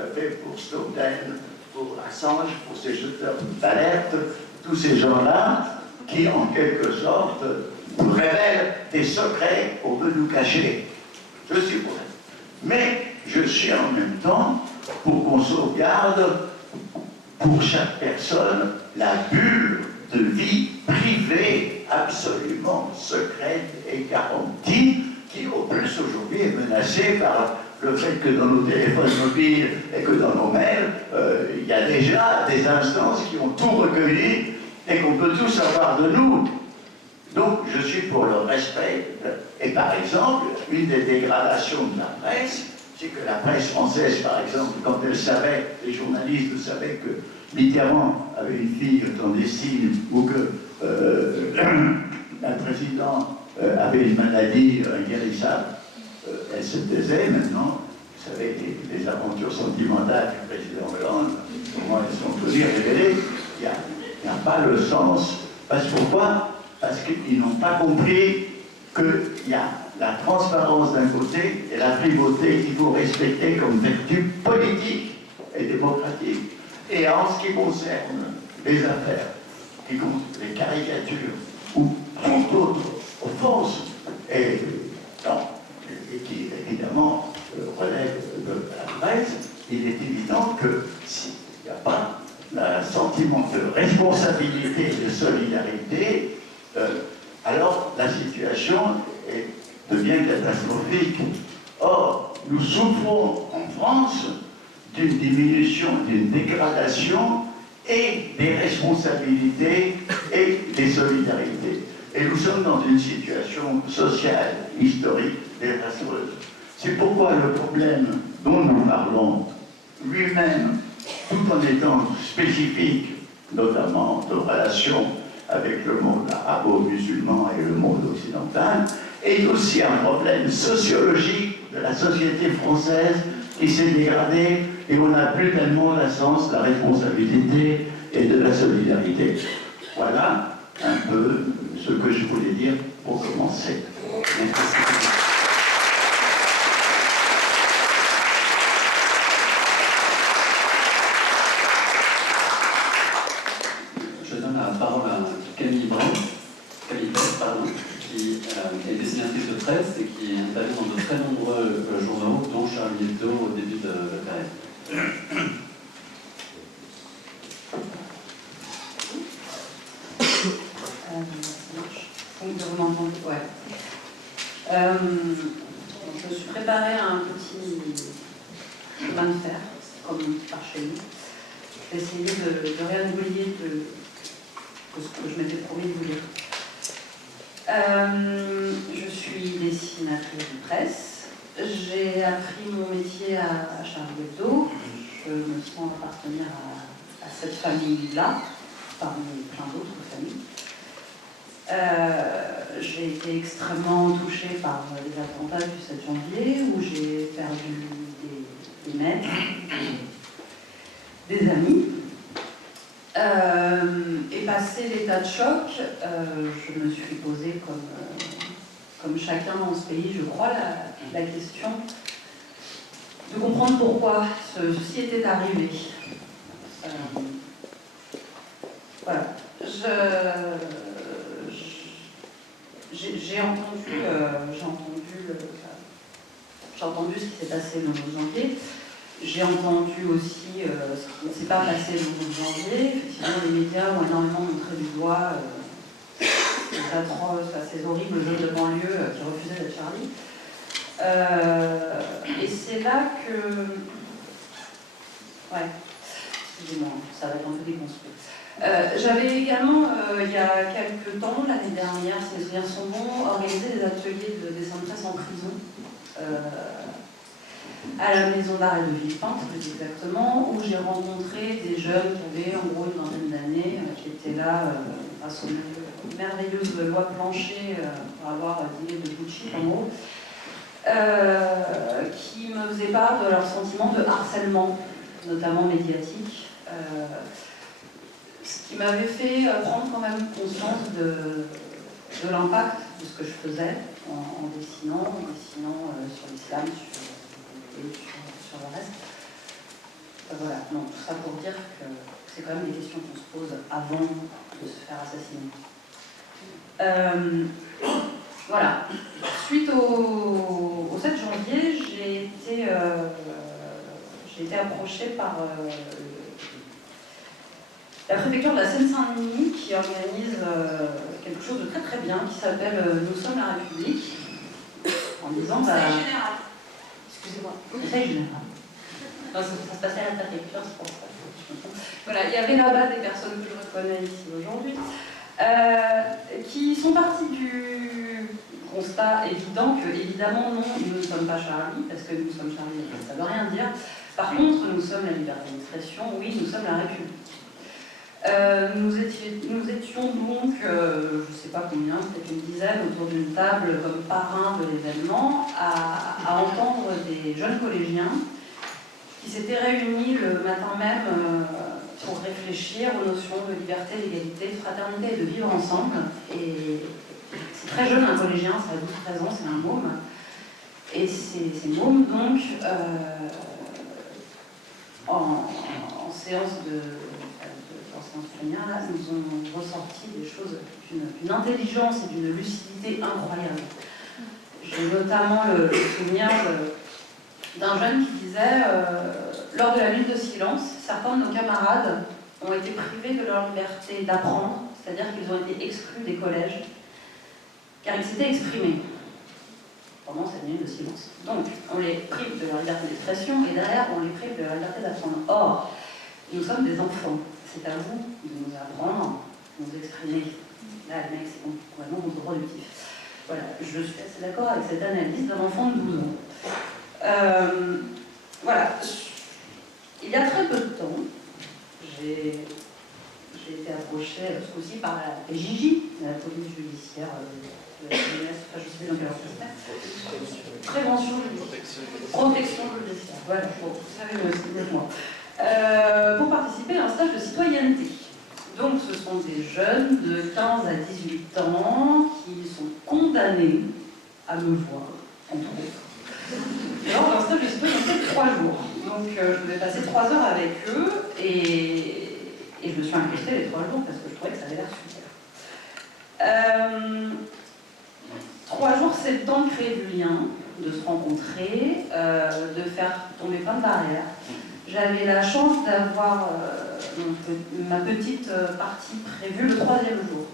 tout à fait pour Snowden, pour Assange, pour ces jeteurs d'alerte, tous ces gens-là qui, en quelque sorte, nous révèlent des secrets qu'on veut nous cacher. Je suis pour ça. Mais je suis en même temps pour qu'on sauvegarde pour chaque personne la bulle de vie privée absolument secrète et garantie qui, au plus aujourd'hui, est menacée par le fait que dans nos téléphones mobiles et que dans nos mails, il y a déjà des instances qui ont tout recueilli et qu'on peut tout savoir de nous. Donc, je suis pour le respect. Et par exemple, une des dégradations de la presse, c'est que la presse française, par exemple, quand elle savait, les journalistes savaient que Mitterrand avait une fille clandestine ou que un président avait une maladie inguérissable, elle se taisait. Maintenant, vous savez, les aventures sentimentales du président Hollande, comment elles sont connues, révélées, il n'y a pas le sens. Pourquoi ? Parce qu'ils n'ont pas compris qu'il y a la transparence d'un côté et la primauté qu'il faut respecter comme vertu politique et démocratique. Et en ce qui concerne les affaires, les caricatures ou toute autre offense, et qui évidemment relève de la presse, il est évident que s'il n'y a pas un sentiment de responsabilité et de solidarité, alors la situation devient catastrophique. Or, nous souffrons en France d'une diminution, d'une dégradation et des responsabilités et des solidarités. Et nous sommes dans une situation sociale, historique, désastreuse. C'est pourquoi le problème dont nous parlons lui-même, tout en étant spécifique, notamment de relations avec le monde arabo-musulman et le monde occidental, est aussi un problème sociologique de la société française qui s'est dégradée et on n'a plus tellement la sens de la responsabilité et de la solidarité. Voilà un peu ce que je voulais dire pour commencer. Merci. La parole à Camille Bress, qui est dessinatrice de presse et qui intervient dans de très nombreux journaux, dont Charlie Hebdo au début de la carrière. Vous m'entendez ? Ouais. Je me suis préparé à un petit chemin de fer, comme par chez nous. J'ai essayé de rien oublier de ce que je m'étais promis de vous dire. Je suis dessinatrice de presse. J'ai appris mon métier à Charlie Hebdo. Je me sens appartenir à cette famille-là, parmi plein d'autres familles. J'ai été extrêmement touchée par les attentats du 7 janvier, où j'ai perdu des maîtres, des amis. Et passé l'état de choc, je me suis posée comme chacun dans ce pays, je crois, la question de comprendre pourquoi ceci était arrivé. Voilà. J'ai entendu ce qui s'est passé le 11 janvier. J'ai entendu aussi ce qui ne s'est pas passé le 11 janvier. Effectivement, les médias ont énormément montré du doigt ces atroces, ces horribles jeunes de banlieue qui refusaient d'être Charlie. Et c'est là que... Ouais, excusez-moi, ça va être un peu déconstruit. J'avais également, il y a quelques temps, l'année dernière, si mes souvenirs sont bons, organisé des ateliers de dessin de presse en prison. À la maison d'art et de Villepinte, plus exactement, où j'ai rencontré des jeunes qui avaient en gros une vingtaine d'années, qui étaient là grâce aux merveilleuses lois Planchet pour avoir dîné de Gucci, en gros, qui me faisaient part de leur sentiment de harcèlement, notamment médiatique, ce qui m'avait fait prendre quand même conscience de l'impact de ce que je faisais en dessinant sur l'islam, sur le reste. non, tout ça pour dire que c'est quand même des questions qu'on se pose avant de se faire assassiner. Voilà. Suite au 7 janvier, j'ai été approchée par la préfecture de la Seine-Saint-Denis qui organise quelque chose de très très bien qui s'appelle Nous sommes la République, en disant Conseil général. excusez-moi, Conseil général. Non, ça se passait à la préfecture, c'est pour ça. Voilà, il y avait là-bas des personnes que je reconnais ici aujourd'hui, qui sont parties du constat évident que, évidemment, non, nous ne sommes pas Charlie, parce que nous sommes Charlie, ça ne veut rien dire. Par contre, nous sommes la liberté d'expression, oui, nous sommes la République. Nous étions donc, je ne sais pas combien, peut-être une dizaine, autour d'une table comme parrain de l'événement, à entendre des jeunes collégiens qui s'étaient réunis le matin même pour réfléchir aux notions de liberté, d'égalité, de fraternité et de vivre ensemble. Et c'est très jeune, un collégien, ça a 12-13 ans, c'est un môme. Et ces mômes, donc, en séance plénière, là, nous ont ressorti des choses d'une intelligence et d'une lucidité incroyable. J'ai notamment le souvenir d'un jeune qui disait lors de la minute de silence, certains de nos camarades ont été privés de leur liberté d'apprendre, c'est-à-dire qu'ils ont été exclus des collèges, car ils s'étaient exprimés pendant cette minute de silence. Donc, on les prive de leur liberté d'expression et derrière, on les prive de leur liberté d'apprendre. Or, nous sommes des enfants. C'est à vous de nous apprendre, de nous exprimer. Là, les mecs, c'est complètement contre-productif. Voilà, je suis assez d'accord avec cette analyse d'un enfant de 12 ans. Voilà. Il y a très peu de temps, j'ai été approchée ce coup-ci par la PJJ, la police judiciaire de la jeunesse, enfin, je sais plus dans quel ordre. Prévention judiciaire. Protection judiciaire. Voilà, bon, vous savez mieux que moi. Pour participer à un stage de citoyenneté. Donc ce sont des jeunes de 15 à 18 ans qui sont condamnés à me voir, entre autres, lors d'un stage de citoyenneté de 3 jours. Donc je devais passer 3 heures avec eux et je me suis incrustée les 3 jours parce que je trouvais que ça avait l'air super. 3 jours, c'est le temps de créer du lien, de se rencontrer, de faire tomber plein de barrières. J'avais la chance d'avoir ma petite partie prévue le 3e jour.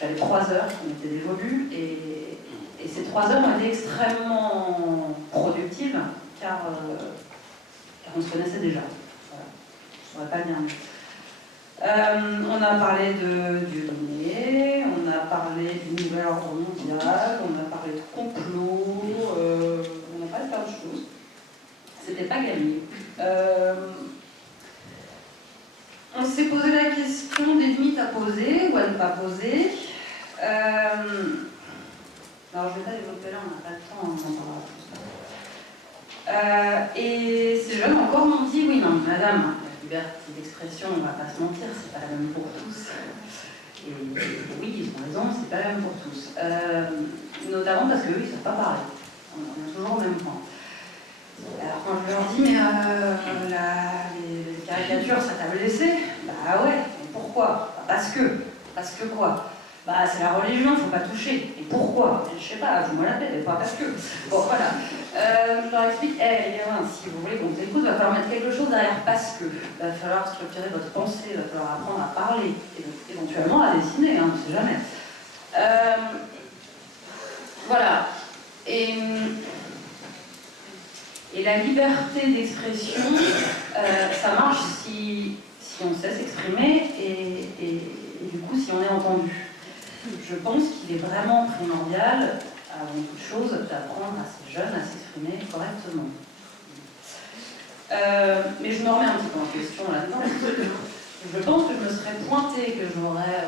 J'avais 3 heures qui m'étaient dévolues et ces 3 heures ont été extrêmement productives car on se connaissait déjà. Voilà. Je ne saurais pas le dire. On a parlé de Dieudonné, on a parlé du nouvel ordre mondial, on a parlé de complot, on a parlé de plein de choses. C'était pas gagné. On s'est posé la question des limites à poser ou à ne pas poser. Alors je ne vais pas développer là, on n'a pas le temps, on en parlera tout ça. Et ces jeunes encore m'ont dit, oui non, madame, la liberté d'expression, on ne va pas se mentir, c'est pas la même pour tous. Et oui, ils ont raison, c'est pas la même pour tous. Notamment parce qu'eux, ils ne savent pas parler. On est toujours au même point. Alors quand je leur dis, mais les caricatures, ça t'a blessé? Bah ouais, mais pourquoi? Parce que quoi? Bah c'est la religion, faut pas toucher. Et pourquoi? Je sais pas, vous me la tête, pas parce que. Bon voilà. Je leur explique, les gamins, si vous voulez qu'on vous écoute, il va falloir mettre quelque chose derrière parce que. Il va falloir structurer votre pensée, il va falloir apprendre à parler, et donc, éventuellement à dessiner, on ne sait jamais. Voilà. Et la liberté d'expression, ça marche si on sait s'exprimer et du coup si on est entendu. Je pense qu'il est vraiment primordial, avant toute chose, d'apprendre à ces jeunes à s'exprimer correctement. Mais je me remets un petit peu en question là-dedans. Je pense que je me serais pointée, que j'aurais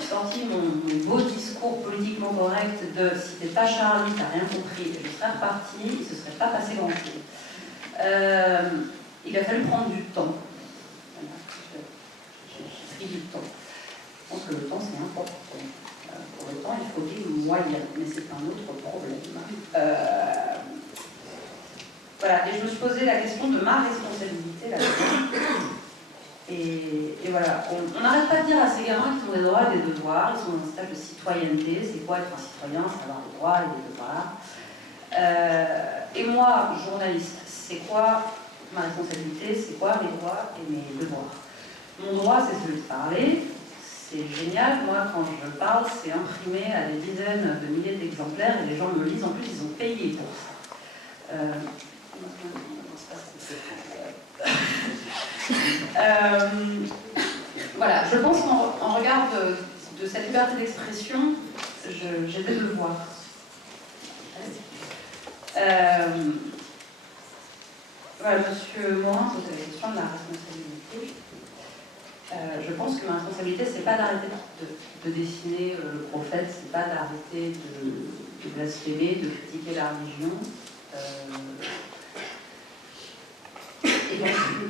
sorti mon beau discours politiquement correct de « si t'es pas Charlie, t'as rien compris », et je serais repartie, il ne se serait pas passé grand-chose. Il a fallu prendre du temps. Voilà. J'ai pris du temps. Je pense que le temps, c'est important. Pour le temps, il faut des moyens, mais c'est un autre problème. Voilà, et je me suis posé la question de ma responsabilité là-dedans. Et voilà, on n'arrête pas de dire à ces gamins qu'ils ont des droits et des devoirs, ils sont dans un stage de citoyenneté, c'est quoi être un citoyen, c'est avoir des droits et des devoirs. Et moi, journaliste, c'est quoi ma responsabilité, c'est quoi mes droits et mes devoirs? Mon droit, c'est celui de parler, c'est génial, moi quand je parle, c'est imprimé à des dizaines de milliers d'exemplaires et les gens me lisent, en plus ils ont payé pour ça. Voilà, je pense qu'en regard de cette liberté d'expression, j'ai des devoirs. Voilà, Monsieur Morin posait la question de la responsabilité. Je pense que ma responsabilité, c'est pas d'arrêter de dessiner le prophète, c'est pas d'arrêter de blasphémer, de critiquer la religion.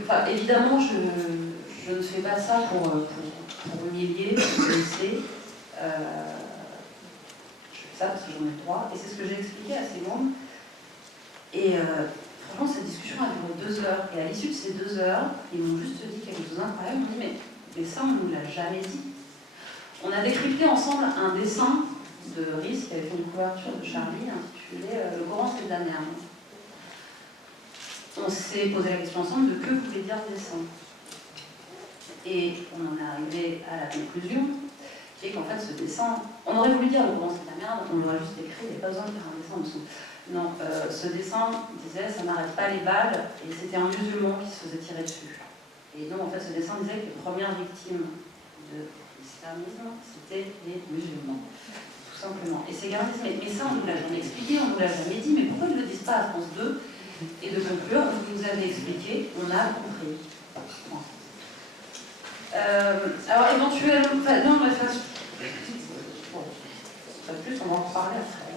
Enfin, évidemment, je ne fais pas ça pour humilier, pour blesser. Je fais ça parce que j'en ai le droit. Et c'est ce que j'ai expliqué à ces membres. Et franchement, cette discussion a duré 2 heures. Et à l'issue de ces 2 heures, ils m'ont juste dit quelque chose d'incroyable. Ils m'ont dit, mais ça, on ne nous l'a jamais dit. On a décrypté ensemble un dessin de Rhys qui avait fait une couverture de Charlie intitulée Le Coran, c'est de la merde. On s'est posé la question ensemble de que voulait dire ce dessin. Et on en est arrivé à la conclusion qui est qu'en fait ce dessin, on aurait voulu dire le Coran c'est de la merde, on l'aurait juste écrit, il n'y a pas besoin de faire un dessin en dessous. Non, ce dessin disait ça n'arrête pas les balles et c'était un musulman qui se faisait tirer dessus. Et donc en fait ce dessin disait que les premières victimes de l'islamisme c'était les musulmans. Tout simplement. Et ces gars disent mais ça on ne nous l'a jamais expliqué, on ne nous l'a jamais dit, mais pourquoi ils ne le disent pas à France 2? Et de conclure, vous nous avez expliqué, on a compris. Alors éventuellement, enfin, non, mais bon, pas plus, on va en reparler après.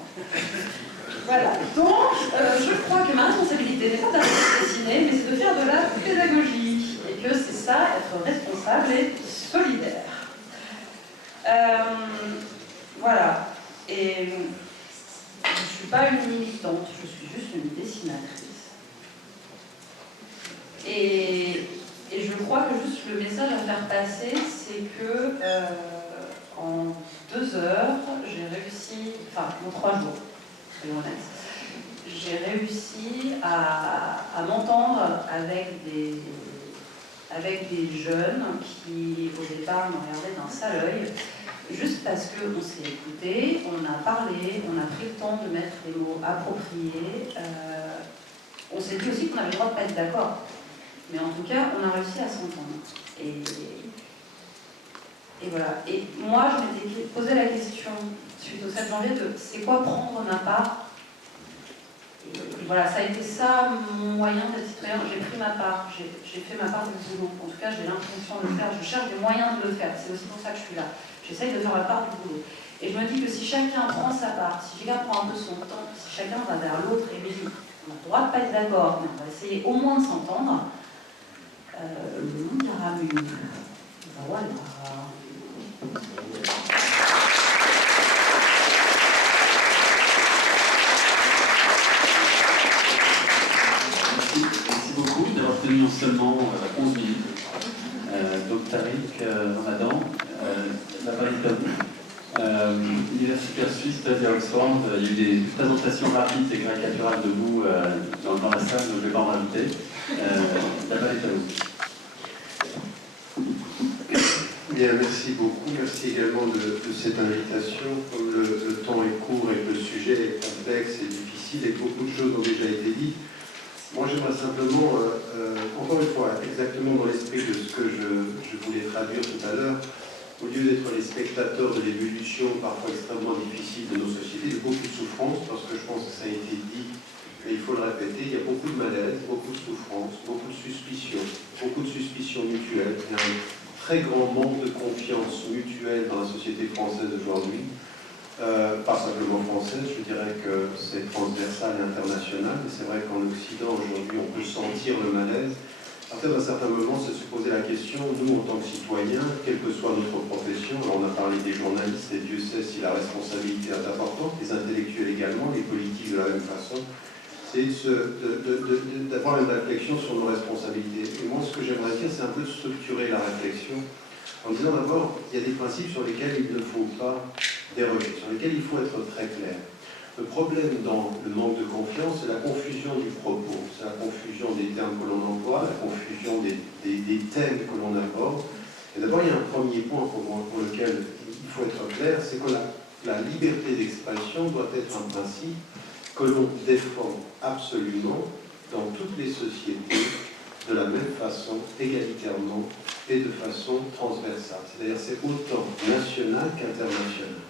Voilà, donc je crois que ma responsabilité n'est pas d'arrêter de dessiner, mais c'est de faire de la pédagogie, et que c'est ça, être responsable et solidaire. Voilà, et je ne suis pas une militante, je suis juste une dessinatrice. Et je crois que juste le message à faire passer, c'est que en 2 heures, j'ai réussi, enfin en 3 jours, soyons honnêtes, j'ai réussi à m'entendre avec des jeunes qui au départ me regardaient d'un sale œil, juste parce qu'on s'est écouté, on a parlé, on a pris le temps de mettre les mots appropriés, on s'est dit aussi qu'on avait le droit de ne pas être d'accord. Mais en tout cas, on a réussi à s'entendre. Et voilà. Et moi, je m'étais posé la question, suite au 7 janvier, de c'est quoi prendre ma part? Et voilà, ça a été ça mon moyen d'être citoyen. J'ai pris ma part, j'ai fait ma part du boulot. En tout cas, j'ai l'impression de le faire. Je cherche des moyens de le faire. C'est aussi pour ça que je suis là. J'essaye de faire la part du boulot. Et je me dis que si chacun prend sa part, si chacun prend un peu son temps, si chacun va vers l'autre et dit on a le droit de ne pas être d'accord, mais on va essayer au moins de s'entendre, le monde ira mieux. Voilà. Merci beaucoup d'avoir tenu non seulement 11 minutes. Donc Tariq Ramadan, la parole est à vous. Universitaire suisse basée à Oxford, il y a eu des présentations rapides et caricaturales de vous dans la salle, donc je ne vais pas en rajouter. La parole est à vous. Bien, merci beaucoup. Merci également de cette invitation. Comme le temps est court et que le sujet est complexe et difficile et que beaucoup de choses ont déjà été dites, moi j'aimerais simplement, encore une fois, exactement dans l'esprit de ce que je voulais traduire tout à l'heure, au lieu d'être les spectateurs de l'évolution parfois extrêmement difficile de nos sociétés, de beaucoup de souffrance, parce que je pense que ça a été dit, et il faut le répéter, il y a beaucoup de malaise, beaucoup de souffrance, beaucoup de suspicion mutuelle. Il y a un très grand manque de confiance mutuelle dans la société française aujourd'hui. Pas simplement française, je dirais que c'est transversal et international, et c'est vrai qu'en Occident aujourd'hui on peut sentir le malaise. À partir d'un certain moment, c'est de se poser la question, nous en tant que citoyens, quelle que soit notre profession, alors on a parlé des journalistes, et Dieu sait si la responsabilité est importante, les intellectuels également, les politiques de la même façon, c'est d'avoir une réflexion sur nos responsabilités. Et moi, ce que j'aimerais dire, c'est un peu de structurer la réflexion en disant d'abord, il y a des principes sur lesquels il ne faut pas déroger, sur lesquels il faut être très clair. Le problème dans le manque de confiance, c'est la confusion du propos, c'est la confusion des termes que l'on emploie, la confusion des thèmes que l'on aborde. Et d'abord, il y a un premier point pour moi, pour lequel il faut être clair, c'est que la liberté d'expression doit être un principe que l'on défend absolument dans toutes les sociétés de la même façon, égalitairement et de façon transversale. C'est-à-dire c'est autant national qu'international.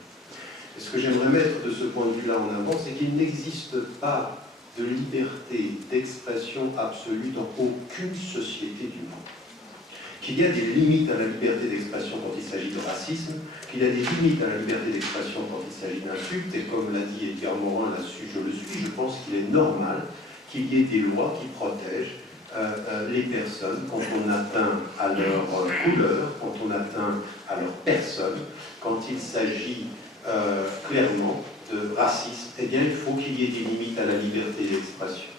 Et ce que j'aimerais mettre de ce point de vue-là en avant, c'est qu'il n'existe pas de liberté d'expression absolue dans aucune société du monde. Qu'il y a des limites à la liberté d'expression quand il s'agit de racisme, qu'il y a des limites à la liberté d'expression quand il s'agit d'insultes, et comme l'a dit Edgar Morin là-dessus, je le suis, je pense qu'il est normal qu'il y ait des lois qui protègent les personnes quand on atteint à leur couleur, quand on atteint à leur personne, quand il s'agit clairement de racisme, eh bien il faut qu'il y ait des limites à la liberté d'expression.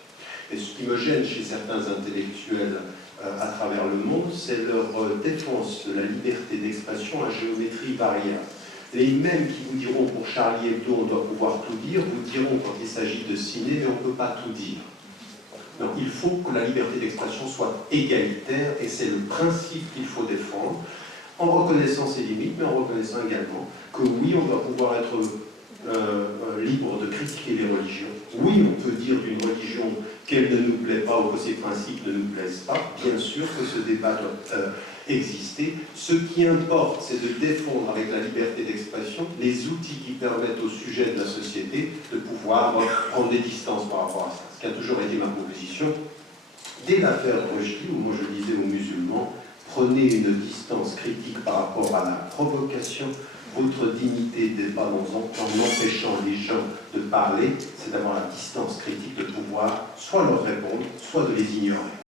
Et ce qui me gêne chez certains intellectuels à travers le monde, c'est leur défense de la liberté d'expression à géométrie variable. Les mêmes qui vous diront pour Charlie Hebdo on doit pouvoir tout dire, vous diront quand il s'agit de ciné, mais on ne peut pas tout dire. Donc il faut que la liberté d'expression soit égalitaire, et c'est le principe qu'il faut défendre, en reconnaissant ses limites, mais en reconnaissant également que oui, on doit pouvoir être libre de critiquer les religions. Oui, on peut dire d'une religion qu'elle ne nous plaît pas ou que ses principes ne nous plaisent pas. Bien sûr que ce débat doit exister. Ce qui importe, c'est de défendre avec la liberté d'expression les outils qui permettent au sujet de la société de pouvoir prendre des distances par rapport à ça. Ce qui a toujours été ma proposition. Dès l'affaire Rushdie, où moi je disais aux musulmans, prenez une distance critique par rapport à la provocation. Votre dignité n'est pas en empêchant les gens de parler, c'est d'avoir la distance critique de pouvoir soit leur répondre, soit de les ignorer.